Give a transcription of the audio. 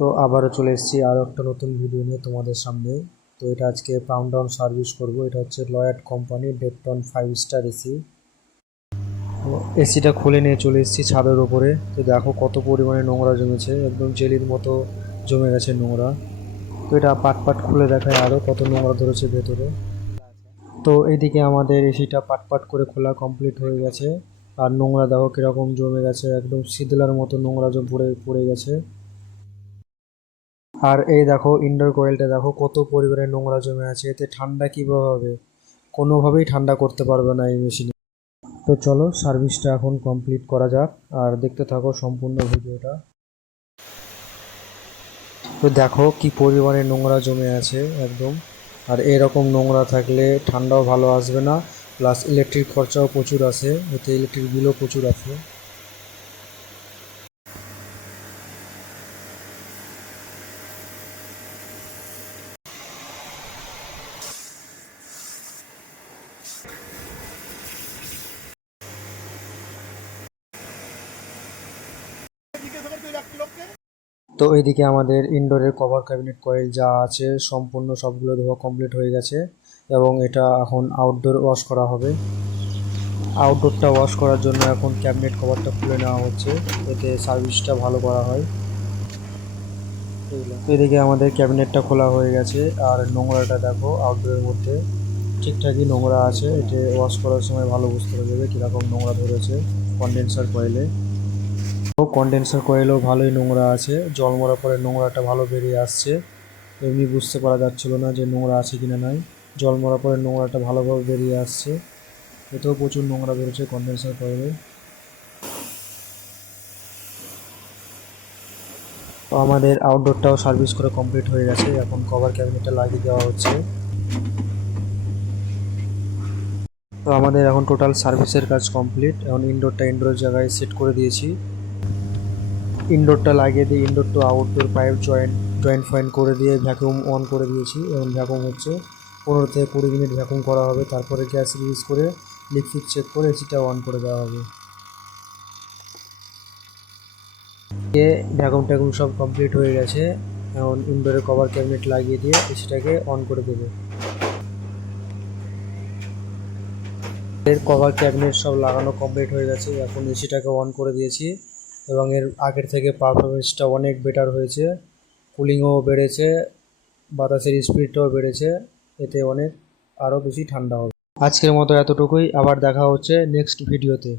তো আবারও চলে এসেছি আরও একটা নতুন ভিডিও নিয়ে তোমাদের সামনে। তো এটা আজকে পাউন্ড ডাউন সার্ভিস করব। এটা হচ্ছে লয়েড কোম্পানি ডেপটন 5 স্টার এসি। তো এসিটা খুলে নিয়ে চলে এসেছি ছাদের উপরে। তো দেখো কত পরিমাণে নোংরা জমেছে, একদম জেলির মতো জমে গেছে নোংরা। তো এটা পাট পাট খুলে দেখায় আরও কত নোংরা ধরেছে ভেতরে। তো এইদিকে আমাদের এসিটা পাট পাট করে খোলা কমপ্লিট হয়ে গেছে। আর নোংরা দেখো কিরকম জমে গেছে, একদম শীতলার মতো নোংরা পড়ে পড়ে গেছে। আর এই দেখো ইনডোর কয়েলটা দেখো কত পরিমাণে নোংরা জমে আছে, এতে ঠান্ডা কিভাবে হবে? কোনোভাবেই ঠান্ডা করতে পারবে না এই মেশিনে। তো চলো সার্ভিসটা এখন কমপ্লিট করা যাক, আর দেখতে থাকো সম্পূর্ণ ভিডিওটা। তো দেখো কি পরিমাণে নোংরা জমে আছে একদম। আর এরকম নোংরা থাকলে ঠান্ডাও ভালো আসবে না, প্লাস ইলেকট্রিক খরচাও প্রচুর আছে, এতে ইলেকট্রিক বিলও প্রচুর আছে। তো এইদিকে আমাদের ইনডোরের কভার ক্যাবিনেট কয়েল যা আছে সম্পূর্ণ সবগুলো ধোয়া কমপ্লিট হয়ে গেছে, এবং এটা এখন আউটডোর ওয়াশ করা হবে। আউটডোরটা ওয়াশ করার জন্য এখন ক্যাবিনেট কভারটা খুলে নেওয়া হচ্ছে, এতে সার্ভিসটা ভালো করা হয়। তো এদিকে আমাদের ক্যাবিনেটটা খোলা হয়ে গেছে, আর নোংরাটা দেখো আউটডোরের মধ্যে ঠিকঠাকই নোংরা আছে। এতে ওয়াশ করার সময় ভালো বুঝতে পারা যাবে কীরকম নোংরা ধরেছে কন্ডেন্সার কয়েলে। কন্ডেন্সার কয়েলও ভালোই নোংরা আছে, জল মরার পরে নোংরাটা ভালো বেরিয়ে আসছে। এমনি বুঝতে পারা যাচ্ছিল না যে নোংরা আছে কিনা নাই, জল মরার পরে নোংরাটা ভালোভাবে বেরিয়ে আসছে। এতেও প্রচুর নোংরা বেরোচ্ছে কন্ডেন্সার কয়েলে। তো আমাদের আউটডোরটাও সার্ভিস করে কমপ্লিট হয়ে গেছে, এখন কভার ক্যাবিনেটটা লাগিয়ে দেওয়া হচ্ছে। তো আমাদের এখন টোটাল সার্ভিসের কাজ কমপ্লিট। এখন ইনডোরটা ইনডোরের জায়গায় সেট করে দিয়েছি। ইনডোরটা লাগিয়ে দিয়ে indoor to outdoor pipe joint ফয়েন্ট করে দিয়ে ভ্যাকুম অন করে দিয়েছি। এবং ভ্যাকুম হচ্ছে 15 থেকে 20 মিনিট ভ্যাকুম করা হবে, তারপরে গ্যাস রিলিজ করে লিকুইড চেক করে এসিটা অন করে দেওয়া হবে। ভ্যাকুম ট্যাকুম সব কমপ্লিট হয়ে গেছে। এখন ইনডোরের কভার ক্যাবিনেট লাগিয়ে দিয়ে এসিটাকে অন করে দেবে। এর কভার ক্যাবিনেট সব লাগানো কমপ্লিট হয়ে গেছে, এখন এসিটাকে অন করে দিয়েছি। এবং এর আগের থেকে পারফরমেন্সটা অনেক বেটার হয়েছে, কুলিংও বেড়েছে, বাতাসের স্পিডটাও বেড়েছে, এতে অনেক আরও বেশি ঠান্ডা হবে। আজকের মতো এতটুকুই, আবার দেখা হচ্ছে নেক্সট ভিডিওতে।